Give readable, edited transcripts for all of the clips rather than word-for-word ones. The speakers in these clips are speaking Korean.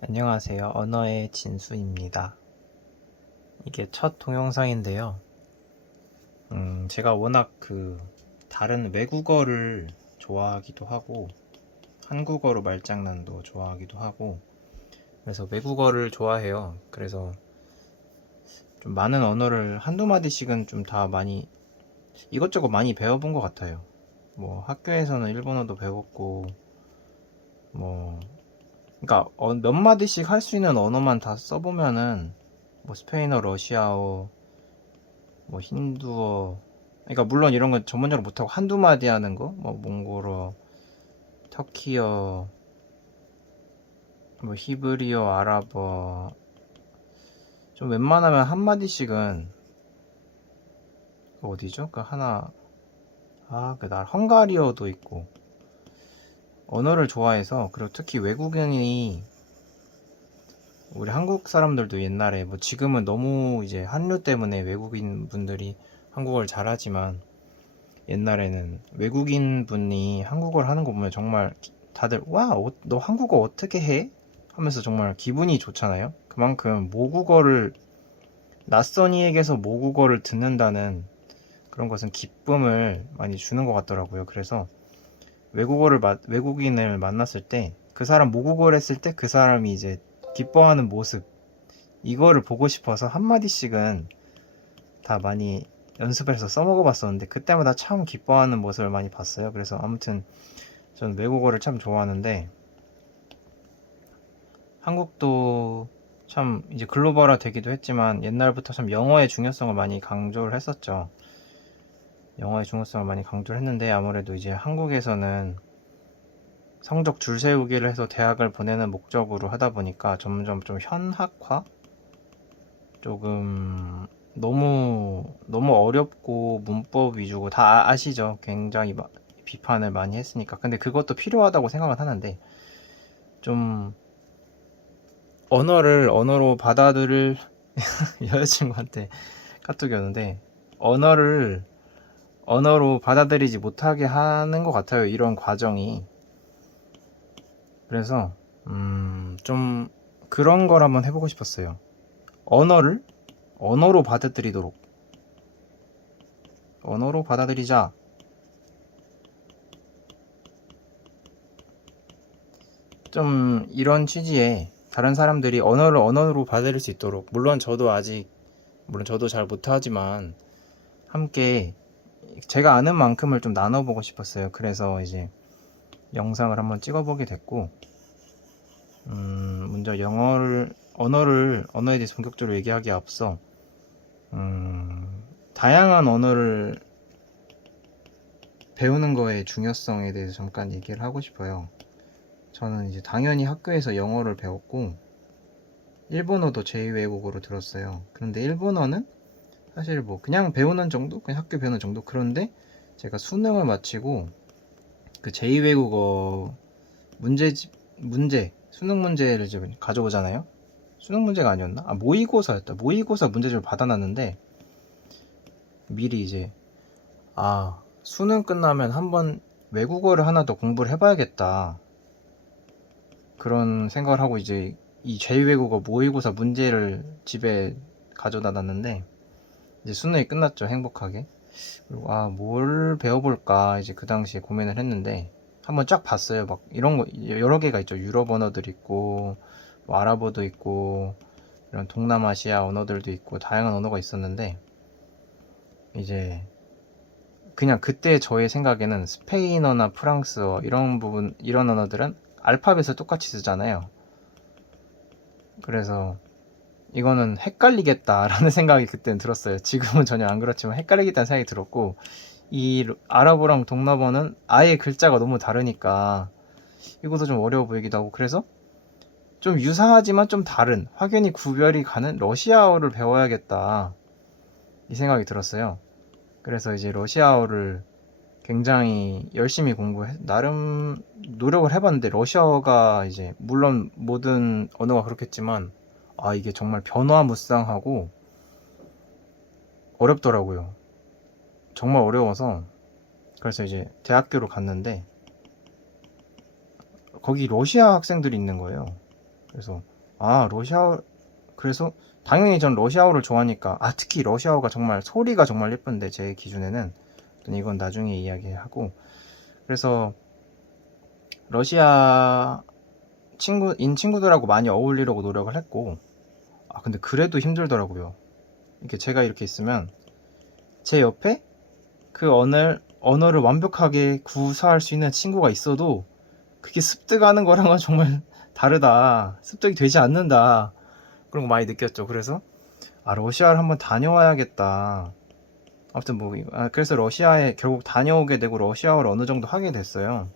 안녕하세요. 언어의 진수입니다. 이게 첫 동영상인데요. 제가 워낙 다른 외국어를 좋아하기도 하고, 한국어로 말장난도 좋아하기도 하고, 그래서 외국어를 좋아해요. 그래서 좀 많은 언어를 한두 마디씩은 좀 다 많이, 이것저것 많이 배워본 것 같아요. 뭐 학교에서는 일본어도 배웠고, 뭐, 그러니까 몇 마디씩 할 수 있는 언어만 다 써보면은, 뭐 스페인어, 러시아어, 뭐 힌두어, 그러니까 물론 이런 건 전문적으로 못하고 한두 마디 하는 거, 뭐 몽골어, 터키어, 뭐 히브리어, 아랍어, 좀 웬만하면 한 마디씩은 어디죠? 그 하나, 헝가리어도 있고. 언어를 좋아해서, 그리고 특히 외국인이, 우리 한국 사람들도 옛날에, 뭐 지금은 너무 이제 한류 때문에 외국인 분들이 한국어를 잘하지만, 옛날에는 외국인 분이 한국어를 하는 거 보면 정말 다들 와, 너 한국어 어떻게 해? 하면서 정말 기분이 좋잖아요. 그만큼 모국어를, 낯선 이에게서 모국어를 듣는다는 그런 것은 기쁨을 많이 주는 것 같더라고요. 그래서 외국인을 만났을 때 그 사람 모국어를 했을 때 그 사람이 이제 기뻐하는 모습, 이거를 보고 싶어서 한마디씩은 다 많이 연습해서 써먹어 봤었는데, 그때마다 참 기뻐하는 모습을 많이 봤어요. 그래서 아무튼 저는 외국어를 참 좋아하는데, 한국도 참 이제 글로벌화 되기도 했지만 옛날부터 참 영어의 중요성을 많이 강조를 했었죠. 영어의 중요성을 많이 강조를 했는데, 아무래도 이제 한국에서는 성적 줄 세우기를 해서 대학을 보내는 목적으로 하다 보니까 점점 좀 현학화? 조금 너무 어렵고 문법 위주고, 다 아시죠? 굉장히 비판을 많이 했으니까. 근데 그것도 필요하다고 생각은 하는데, 좀 언어로 받아들일 여자친구한테 카톡이 오는데, 언어를 언어로 받아들이지 못하게 하는 것 같아요, 이런 과정이. 그래서 좀 그런 걸 한번 해보고 싶었어요. 언어를 언어로 받아들이도록, 언어로 받아들이자. 좀 이런 취지의, 다른 사람들이 언어를 언어로 받아들일 수 있도록, 물론 저도 잘 못하지만 함께 제가 아는 만큼을 좀 나눠보고 싶었어요. 그래서 이제 영상을 한번 찍어보게 됐고, 먼저 언어에 대해서 본격적으로 얘기하기에 앞서, 다양한 언어를 배우는 거의 중요성에 대해서 잠깐 얘기를 하고 싶어요. 저는 이제 당연히 학교에서 영어를 배웠고, 일본어도 제2외국어로 들었어요. 그런데 일본어는 사실 뭐 그냥 배우는 정도? 그냥 학교 배우는 정도? 그런데 제가 수능을 마치고 그 제2외국어 수능 문제를 이제 가져오잖아요. 수능 문제가 아니었나? 모의고사였다. 모의고사 문제집을 받아놨는데, 미리 이제, 수능 끝나면 한번 외국어를 하나 더 공부를 해봐야겠다, 그런 생각을 하고 이제 이 제2외국어 모의고사 문제를 집에 가져다 놨는데, 이제 수능이 끝났죠, 행복하게. 그리고 뭘 배워볼까 이제 그 당시에 고민을 했는데, 한번 쫙 봤어요. 막 이런 거 여러 개가 있죠. 유럽 언어들 있고, 뭐 아랍어도 있고, 이런 동남아시아 언어들도 있고, 다양한 언어가 있었는데, 이제 그냥 그때 저의 생각에는 스페인어나 프랑스어, 이런 언어들은 알파벳을 똑같이 쓰잖아요. 그래서 이거는 헷갈리겠다라는 생각이 그때는 들었어요. 지금은 전혀 안 그렇지만 헷갈리겠다는 생각이 들었고, 이 아랍어랑 동남아는 아예 글자가 너무 다르니까 이것도 좀 어려워 보이기도 하고, 그래서 좀 유사하지만 좀 다른, 확연히 구별이 가는 러시아어를 배워야겠다, 이 생각이 들었어요. 그래서 이제 러시아어를 굉장히 열심히 나름 노력을 해봤는데, 러시아어가 이제 물론 모든 언어가 그렇겠지만 이게 정말 변화무쌍하고 어렵더라고요. 정말 어려워서. 그래서 이제 대학교로 갔는데 거기 러시아 학생들이 있는 거예요. 그래서 러시아, 그래서 당연히 전 러시아어를 좋아하니까, 특히 러시아어가 정말 소리가 정말 예쁜데 제 기준에는, 이건 나중에 이야기하고. 그래서 러시아 친구들하고 많이 어울리려고 노력을 했고, 근데 그래도 힘들더라고요. 이렇게 제가 이렇게 있으면 제 옆에 그 언어를 완벽하게 구사할 수 있는 친구가 있어도 그게 습득하는 거랑은 정말 다르다. 습득이 되지 않는다. 그런 거 많이 느꼈죠. 그래서 러시아를 한번 다녀와야겠다. 아무튼 그래서 러시아에 결국 다녀오게 되고 러시아어를 어느 정도 하게 됐어요.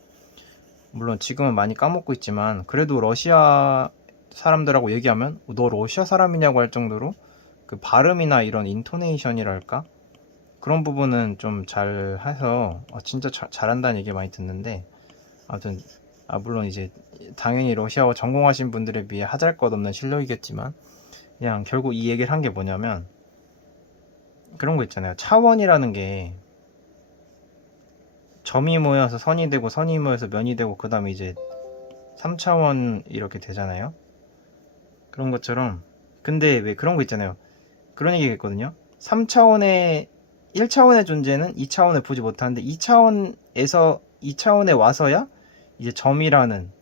물론 지금은 많이 까먹고 있지만 그래도 러시아 사람들하고 얘기하면 너 러시아 사람이냐고 할 정도로 그 발음이나 이런 인토네이션이랄까? 그런 부분은 좀 잘 해서 진짜 잘한다는 얘기 많이 듣는데, 아무튼 물론 이제 당연히 러시아어 전공하신 분들에 비해 하잘것없는 실력이겠지만, 그냥 결국 이 얘기를 한 게 뭐냐면 그런 거 있잖아요. 차원이라는 게 점이 모여서 선이 되고 선이 모여서 면이 되고 그 다음에 이제 3차원 이렇게 되잖아요. 그런 것처럼. 근데 왜 그런 거 있잖아요. 그런 얘기가 있거든요. 3차원의 1차원의 존재는 2차원을 보지 못하는데 2차원에 와서야 이제 점이라는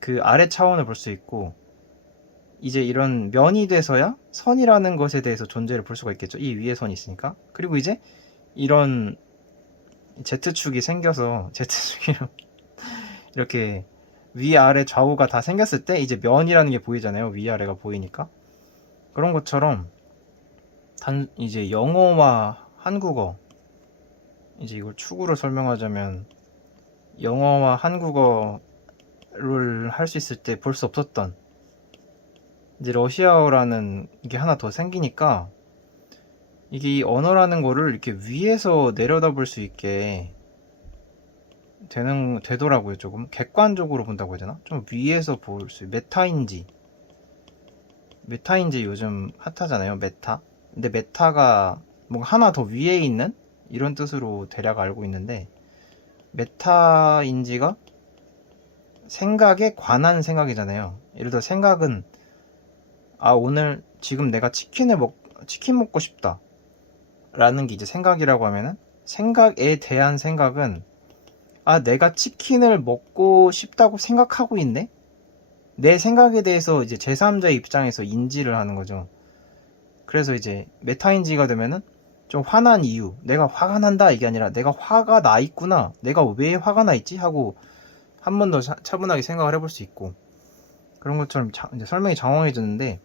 그 아래 차원을 볼 수 있고, 이제 이런 면이 돼서야 선이라는 것에 대해서 존재를 볼 수가 있겠죠. 이 위에 선이 있으니까. 그리고 이제 이런 Z축이 생겨서 Z축이 이렇게 위아래 좌우가 다 생겼을 때 이제 면이라는 게 보이잖아요. 위아래가 보이니까. 그런 것처럼 이제 영어와 한국어, 이제 이걸 축으로 설명하자면 영어와 한국어를 할 수 있을 때 볼 수 없었던 이제 러시아어라는 이게 하나 더 생기니까, 이게 이 언어라는 거를 이렇게 위에서 내려다볼 수 있게 되더라고요. 조금 객관적으로 본다고 해야 되나? 좀 위에서 볼 수, 메타인지 요즘 핫하잖아요. 메타. 근데 메타가 뭔가 하나 더 위에 있는 이런 뜻으로 대략 알고 있는데, 메타인지가 생각에 관한 생각이잖아요. 예를 들어 생각은 오늘 지금 내가 치킨 먹고 싶다 라는 게 이제 생각이라고 하면은, 생각에 대한 생각은 내가 치킨을 먹고 싶다고 생각하고 있네? 내 생각에 대해서 이제 제3자의 입장에서 인지를 하는 거죠. 그래서 이제 메타인지가 되면은 좀 화난 이유, 내가 화가 난다 이게 아니라 내가 화가 나 있구나, 내가 왜 화가 나 있지 하고 한 번 더 차분하게 생각을 해볼 수 있고, 그런 것처럼 이제 설명이 장황해졌는데,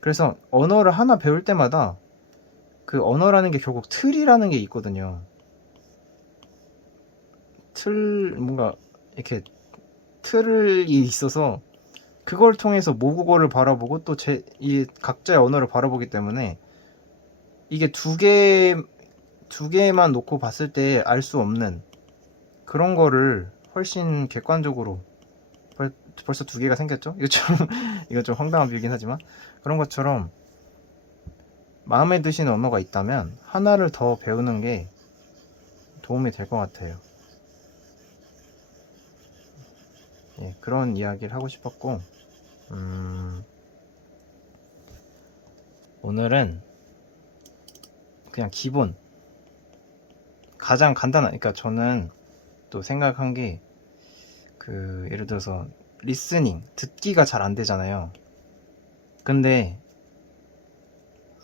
그래서 언어를 하나 배울 때마다 그 언어라는 게 결국 틀이라는 게 있거든요. 뭔가 이렇게 틀이 있어서 그걸 통해서 모국어를 바라보고 또 이 각자의 언어를 바라보기 때문에 이게 두 개만 놓고 봤을 때 알 수 없는 그런 거를 훨씬 객관적으로, 벌써 두 개가 생겼죠? 이거 좀 황당한 비유긴 하지만, 그런 것처럼 마음에 드시는 언어가 있다면 하나를 더 배우는 게 도움이 될 것 같아요. 예, 그런 이야기를 하고 싶었고, 오늘은 그냥 가장 간단한, 그러니까 저는 또 생각한 게, 예를 들어서 리스닝, 듣기가 잘 안 되잖아요. 근데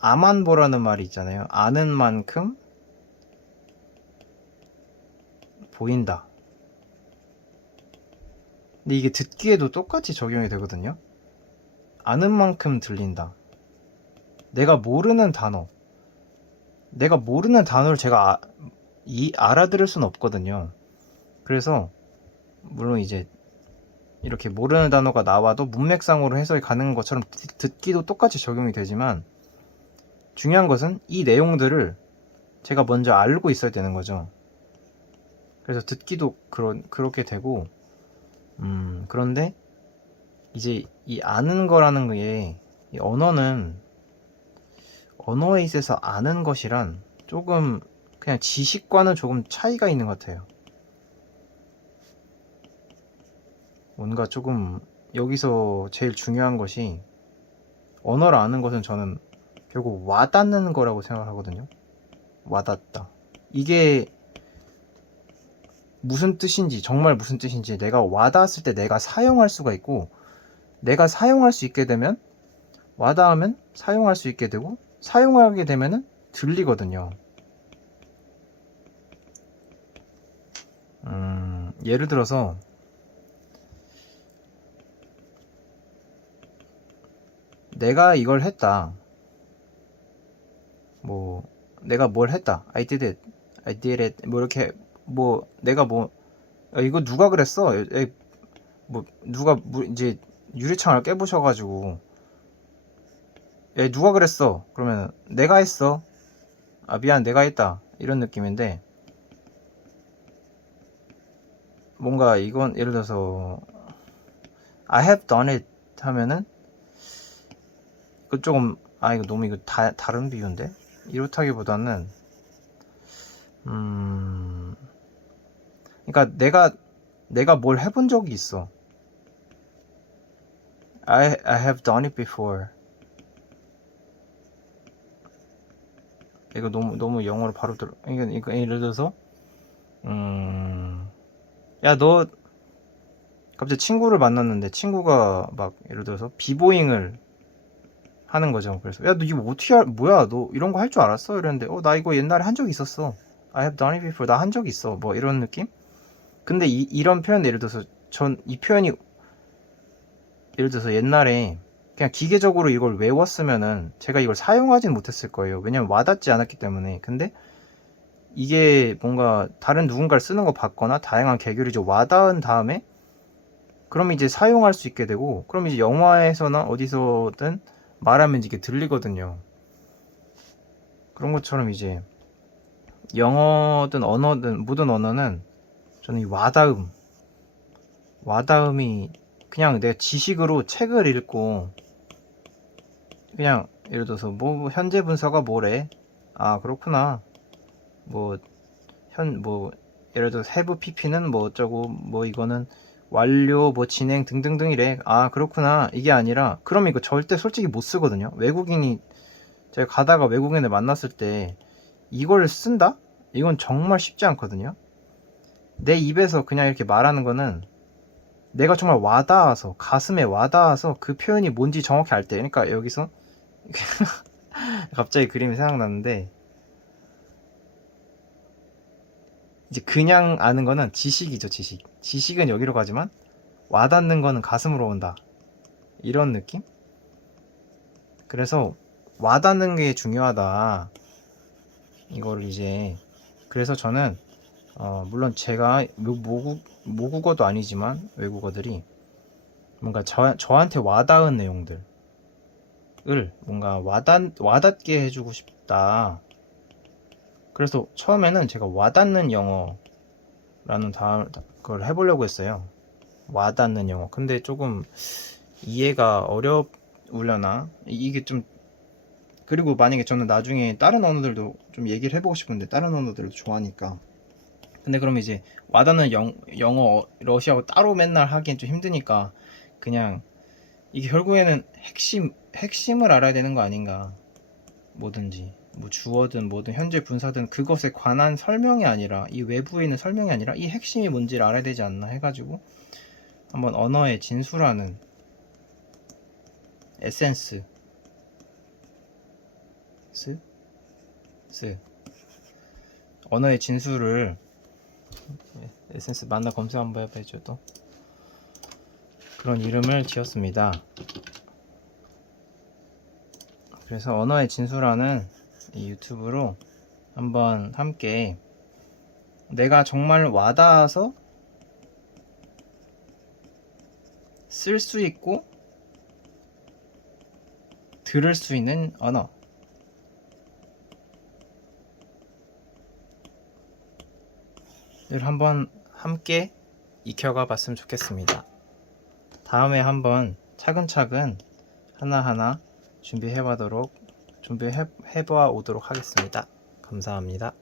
아만 보라는 말이 있잖아요. 아는 만큼 보인다. 근데 이게 듣기에도 똑같이 적용이 되거든요. 아는 만큼 들린다. 내가 모르는 단어를 제가 알아들을 수는 없거든요. 그래서 물론 이제 이렇게 모르는 단어가 나와도 문맥상으로 해석이 가능한 것처럼 듣기도 똑같이 적용이 되지만, 중요한 것은 이 내용들을 제가 먼저 알고 있어야 되는 거죠. 그래서 듣기도 그렇게 되고, 그런데 이제 이 아는 거라는 게, 이 언어에 있어서 아는 것이란 조금 그냥 지식과는 조금 차이가 있는 것 같아요. 뭔가 조금 여기서 제일 중요한 것이 언어를 아는 것은 저는 결국 와닿는 거라고 생각하거든요. 와닿다. 이게 무슨 뜻인지, 정말 무슨 뜻인지 내가 와닿았을 때 내가 사용할 수가 있고, 내가 사용할 수 있게 되면, 와닿으면 사용할 수 있게 되고, 사용하게 되면은 들리거든요. 예를 들어서 내가 이걸 했다. 뭐 내가 뭘 했다. I did it. I did it. 뭐 이렇게 뭐 내가 뭐 이거 누가 그랬어? 뭐 누가 이제 유리창을 깨부셔가지고 누가 그랬어? 그러면 내가 했어. 아 미안 내가 했다. 이런 느낌인데 뭔가 이건 예를 들어서 I have done it 하면은 그 조금 이거 너무 이거 다른 비유인데 이렇다기보다는 그러니까 내가 뭘 해본 적이 있어. I have done it before. 이거 너무 영어로 바로 들어. 이거 예를 들어서 야 너 갑자기 친구를 만났는데 친구가 막 예를 들어서 비보잉을 하는 거죠. 그래서 야 너 이거 어떻게 뭐야 너 이런 거 할 줄 알았어? 이랬는데 나 이거 옛날에 한 적 있었어. I have done it before. 나 한 적 있어. 뭐 이런 느낌? 근데 이런 표현 예를 들어서 전 이 표현이 예를 들어서 옛날에 그냥 기계적으로 이걸 외웠으면은 제가 이걸 사용하진 못했을 거예요. 왜냐면 와닿지 않았기 때문에. 근데 이게 뭔가 다른 누군가를 쓰는 거 봤거나 다양한 계기로 이제 와닿은 다음에 그럼 이제 사용할 수 있게 되고 그럼 이제 영화에서나 어디서든 말하면 이게 들리거든요. 그런 것처럼 이제 영어든 언어든 모든 언어는 저는 이 와닿음이 그냥 내가 지식으로 책을 읽고 그냥 예를 들어서 뭐 현재 분사가 뭐래? 아 그렇구나. 뭐 예를 들어서 have pp는 뭐 어쩌고 뭐 이거는 완료 뭐 진행 등등등이래. 아 그렇구나. 이게 아니라 그럼 이거 절대 솔직히 못 쓰거든요. 제가 가다가 외국인을 만났을 때 이걸 쓴다? 이건 정말 쉽지 않거든요. 내 입에서 그냥 이렇게 말하는 거는 내가 정말 와닿아서 가슴에 와닿아서 그 표현이 뭔지 정확히 알 때, 그러니까 여기서 갑자기 그림이 생각났는데 이제 그냥 아는 거는 지식이죠. 지식은 여기로 가지만 와닿는 거는 가슴으로 온다, 이런 느낌? 그래서 와닿는 게 중요하다, 이거를 이제. 그래서 저는 물론 제가 모국어도 아니지만 외국어들이 뭔가 저한테 와닿은 내용들을 뭔가 와닿게 해주고 싶다. 그래서 처음에는 제가 와닿는 영어라는 걸 해보려고 했어요. 와닿는 영어. 근데 조금 이해가 어려우려나? 이게 좀, 그리고 만약에 저는 나중에 다른 언어들도 좀 얘기를 해보고 싶은데 다른 언어들도 좋아하니까. 근데 그럼 이제 와닿는 영어, 러시아어 따로 맨날 하기엔 좀 힘드니까 그냥 이게 결국에는 핵심을 알아야 되는 거 아닌가. 뭐든지 뭐 주어든 뭐든 현재 분사든 그것에 관한 설명이 아니라 이 외부에 있는 설명이 아니라 이 핵심이 뭔지를 알아야 되지 않나 해가지고 한번 언어의 진수라는 에센스 언어의 진수를 에센스 만나 검색 한번 해봐야죠. 또 그런 이름을 지었습니다. 그래서 언어의 진수라는 이 유튜브로 한번 함께 내가 정말 와닿아서 쓸 수 있고 들을 수 있는 언어를 한번 함께 익혀가 봤으면 좋겠습니다. 다음에 한번 차근차근 하나하나 준비해봐 오도록 하겠습니다. 감사합니다.